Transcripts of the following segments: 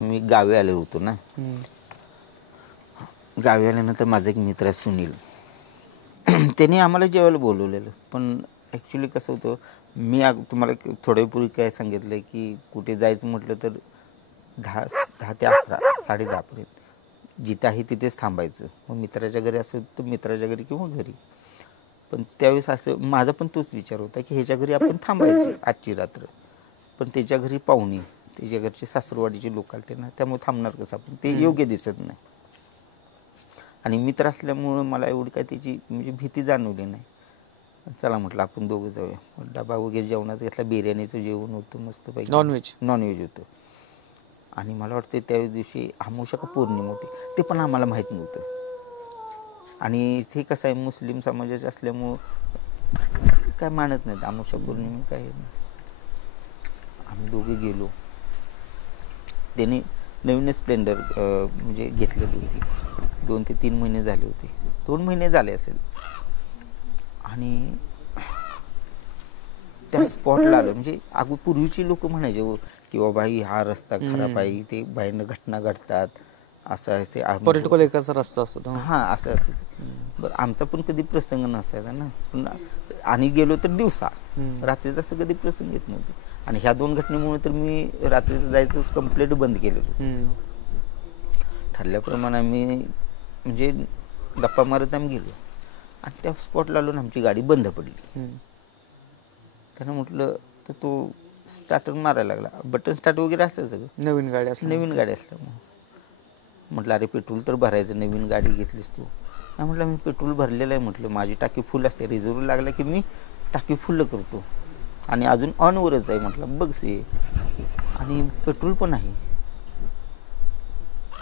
मी गावी आलो होतो ना. गावी आल्यानंतर माझा एक मित्र आहे सुनील, त्याने आम्हाला जेवायला बोलवलेलं. पण ॲक्च्युली कसं होतं, मी तुम्हाला थोड्यापूर्वी काय सांगितलं की कुठे जायचं म्हटलं तर 10 ते 11 10:30पर्यंत जिथं आहे तिथेच थांबायचं. मग मित्राच्या घरी असेल तर मित्राच्या घरी किंवा घरी. पण त्यावेळेस असं माझा पण तोच विचार होता की ह्याच्या घरी आपण थांबायचं आजची रात्र. पण त्याच्या घरी पाहुणे, त्याच्या घरचे सासरवाडीचे लोक आले ना, त्यामुळे थांबणार कसं आपण, ते योग्य दिसत नाही. आणि मित्र असल्यामुळं मला एवढी काय त्याची म्हणजे भीती जाणवली नाही. चला म्हटलं आपण दोघं जाऊया. डबा वगैरे जेवणाचं घेतला, बिर्याणीचं जेवण होतं मस्तपैकी, नॉनव्हेज होतं. आणि मला वाटतं त्या दिवशी अमावस्या का पौर्णिमा होती ते पण आम्हाला माहीत नव्हतं. आणि ते कसं आहे, मुस्लिम समाजाचे असल्यामुळं काय मानत नाहीत अमावस्या पौर्णिमा काय. आम्ही दोघे गेलो. त्याने नवीन स्प्लेंडर म्हणजे घेतलेली होती. 2 ते 3 महिने झाले होते, 2 महिने झाले असेल. आणि त्या स्पॉटला आलं. म्हणजे पूर्वीची लोक म्हणायचे की बाबा हा रस्ता खराब आहे, ते बाहेरनं घटना घडतात, असं असते, पॉलिटिकल एकाचा रस्ता असतो. हां असं असतं. बरं आमचा पण कधी प्रसंग नसायचा ना. पण आणि गेलो तर दिवसा, रात्रीचा असं कधी प्रसंग येत नव्हते. आणि ह्या 2 घटनेमुळे तर मी रात्रीचं जायचं कंप्लीट बंद केलेलं होतं. ठरल्याप्रमाणे आम्ही म्हणजे गप्पा मारत आम्ही गेलो. आणि त्या स्पॉटला आलो ना, आमची गाडी बंद पडली. त्यानं म्हटलं तर तो स्टार्टर मारायला लागला. बटन स्टार्ट वगैरे असतं सगळं, नवीन गाडी असल्यामुळं. म्हटलं अरे पेट्रोल तर भरायचं, नवीन गाडी घेतलीस तू. नाही म्हटलं मी पेट्रोल भरलेलं आहे. म्हटलं माझी टाकी फुल असते, रिझर्व लागला की मी टाकी फुल करतो. आणि अजून ऑनवरच आहे. म्हटलं बघ से, आणि पेट्रोल पण आहे.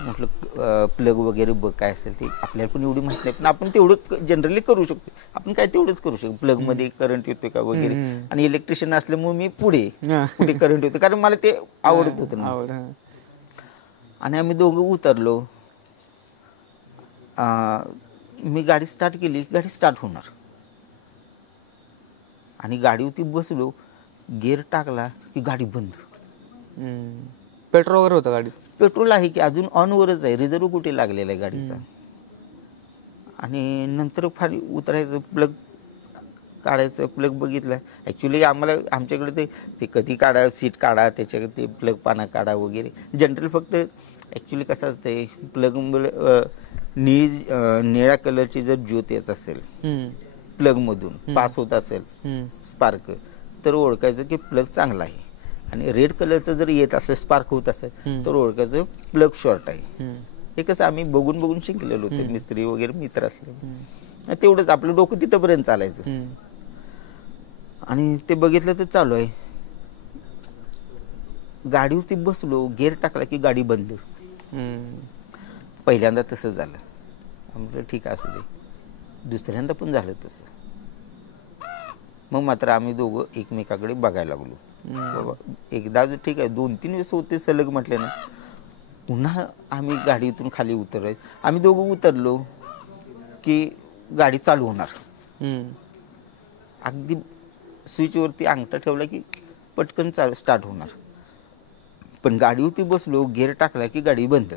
म्हटलं प्लग वगैरे बघ काय असेल ते. आपल्याला पण एवढी माहिती नाही, पण आपण तेवढं जनरली करू शकतो. आपण काय तेवढंच करू शकतो, प्लगमध्ये करंट येतोय का वगैरे. आणि इलेक्ट्रिशियन असल्यामुळे मी पुढे करंट येतो, कारण मला ते आवडत होतं ना. आणि आम्ही दोघं उतरलो. मी गाडी स्टार्ट केली, गाडी स्टार्ट होणार. आणि गाडीवरती बसलो, गिअर टाकला की गाडी बंद. पेट्रोल वगैरे होतं गाडीत? पेट्रोल आहे की अजून ऑनवरच आहे, रिझर्व कुठे लागलेला आहे गाडीचा. आणि नंतर फार उतरायचं, प्लग काढायचं, प्लग बघितलं. ॲक्च्युली आम्हाला आमच्याकडे ते कधी काढा, सीट काढा, त्याच्या ते प्लग पाना काढा वगैरे. जनरल फक्त ॲक्च्युली कसं असतंय, प्लग निळ्या कलरची जर ज्योत येत असेल प्लगमधून, पास होत असेल स्पार्क, तर ओळखायचं की प्लग चांगला आहे. आणि रेड कलरचं जर येत असेल, स्पार्क होत असेल, तर ओळखायचं प्लग शॉर्ट आहे. हे कसं आम्ही बघून बघून शिकलेलो होतो, मिस्त्री वगैरे मित्र असले. तेवढंच आपलं डोकं तिथंपर्यंत चालायचं. आणि ते बघितलं तर चालू आहे. गाडीवरती बसलो, गिअर टाकला की गाडी बंद. पहिल्यांदा तसं झालं. म्हटलं ठीक आहे असू दे. दुसऱ्यांदा पण झालं तसं. मग मात्र आम्ही दोघं एकमेकाकडे बघायला लागलो. बाबा एकदा ठीक आहे, 2-3 वेळेस होते सलग म्हटले ना. पुन्हा आम्ही गाडीतून खाली उतरायचं. आम्ही दोघं उतरलो की गाडी चालू होणार. अगदी स्विचवरती अंगठा ठेवला की पटकन स्टार्ट होणार. पण गाडीवरती बसलो, गिअर टाकला की गाडी बंद.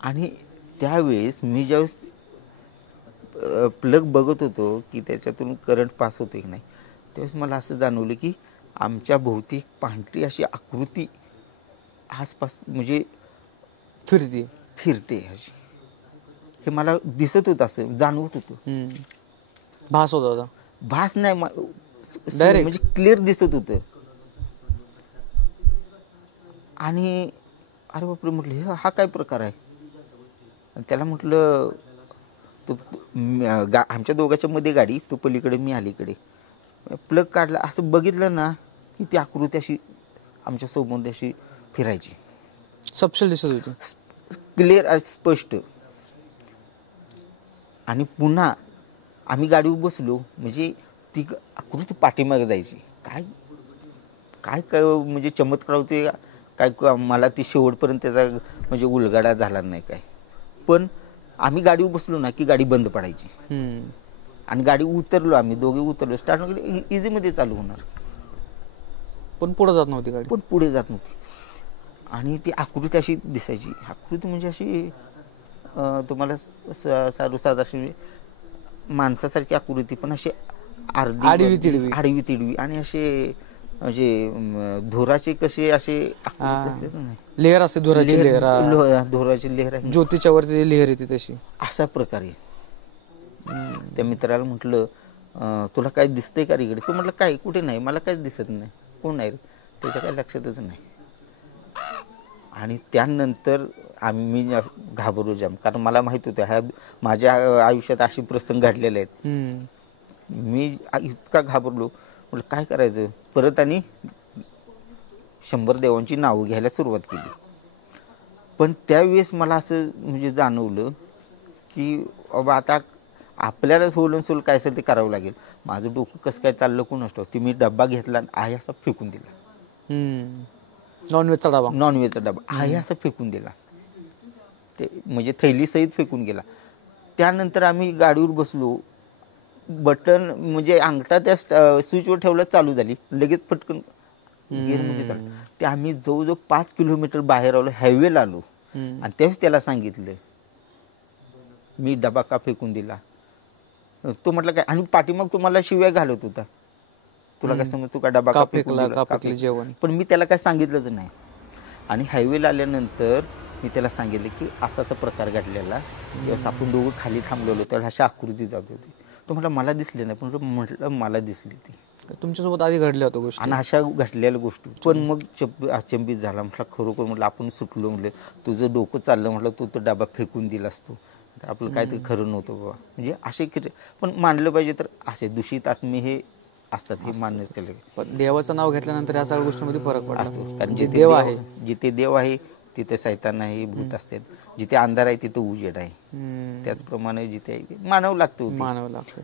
आणि त्यावेळेस मी ज्यावेळेस प्लग बघत होतो की त्याच्यातून करंट पास होतो की नाही, त्यावेळेस मला असं जाणवलं की आमच्या भोवती पांढरी अशी आकृती आसपास म्हणजे फिरते अशी. हे मला दिसत होतं, असं जाणवत होतं. भास होत होता, भास नाही म्हणजे क्लिअर दिसत होतं. आणि अरे बापरे म्हटलं हा काय प्रकार आहे. त्याला म्हटलं तो आमच्या दोघांच्या मध्ये गाडी, तो पलीकडे मी अलीकडे. प्लग काढला, असं बघितलं ना की ती आकृती अशी आमच्या समोर अशी फिरायची, सपशेल दिसत होती, क्लिअर स्पष्ट. आणि पुन्हा आम्ही गाडीवर बसलो, म्हणजे ती आकृती पाठीमागे जायची. काय काय काय म्हणजे चमत्कार होते काय, मला ती शेवटपर्यंत त्याचा म्हणजे उलगडा झाला नाही काय. पण आम्ही गाडीवर बसलो ना की गाडी बंद पडायची. आणि गाडी उतरलो, आम्ही दोघे उतरलो, स्टार्ट वगैरे इझीमध्ये चालू होणार. पण पुढे जात नव्हती गाडी, पण पुढे जात नव्हती. आणि ती आकृती अशी दिसायची. आकृती म्हणजे अशी तुम्हाला साधू अशी माणसासारखी आकृती, पण अशी आडवी तिडवी. आडवी तिडवी आणि असे म्हणजे धोराचे कसे असे आकृती असतात ना, लेअर असते धुराची लेअर, धोराची लेहर आहे ज्योतीच्या वरती लेअर येते तशी. अशा प्रकारे. त्या मित्राला म्हटलं तुला काय दिसतंय का इकडे? तो म्हटलं काय, कुठे नाही, मला काहीच दिसत नाही. कोण आहे? त्याच्या काही लक्षातच नाही. आणि त्यानंतर आम्ही घाबरू जाम, कारण मला माहित होतं ह्या माझ्या आयुष्यात असे प्रसंग घडलेले आहेत. मी इतका घाबरलो, म्हटलं काय करायचं. परत आणि 100 देवांची नावं घ्यायला सुरुवात केली. पण त्यावेळेस मला असं म्हणजे जाणवलं की बाबा आता आपल्यालाच होलून सोल काय असेल ते करावं लागेल. माझं डोकं कसं काय चाललं कोण असतो. ते मी डब्बा घेतला आणि आहे असा फेकून दिला. नॉनव्हेजचा डबा. नॉनव्हेजचा डबा आहे असं फेकून दिला. ते म्हणजे थैली सहित फेकून गेला. त्यानंतर आम्ही गाडीवर बसलो. बटन म्हणजे अंगठा त्या स्विचवर ठेवला, चालू झाली, लगेच पटकन गिअरमध्ये चालू. ते आम्ही जवळजवळ 5 किलोमीटर बाहेर आलो, हायवेला आलो. आणि तेव्हाच त्याला सांगितलं मी डबा का फेकून दिला. तो म्हटलं काय, आणि पाठीमाग तुम्हाला शिव्या घालत होता, तुला काय समज, तू का डबा का फेकून दिला, जेवण. पण मी त्याला काय सांगितलंच नाही. आणि हायवेला आल्यानंतर मी त्याला सांगितलं की असा असा प्रकार घडलेला, त्यावेळेस आपण दोघं खाली थांबलेलो, तर अशा आकृती जात होती. तो म्हटलं मला दिसले नाही, पण म्हटलं मला दिसली ती. तुमच्यासोबत आधी घडल्या होत्या गोष्टी आणि अशा घडलेल्या गोष्टी. पण मग अचंबित झाला. म्हटलं खरोखर, म्हटलं आपण सुटलो, म्हटलं तुझं डोकं चाललं, म्हटलं तू तो डबा फेकून दिलास तू, तर आपलं काय ते खरं नव्हतं बाबा. म्हणजे असे पण मानलं पाहिजे. तर असे दूषित आत्मे हे असतात, हे मान्यच केलं. पण देवाचं नाव घेतल्यानंतर या सगळ्या गोष्टींमध्ये फरक पडला. कारण जे देव आहे, जिथे देव आहे तिथे सैतान आहे, भूत असतात. जिथे अंधार आहे तिथे उजेड आहे. त्याचप्रमाणे जिथे मानव लागतो. मानव लागतं.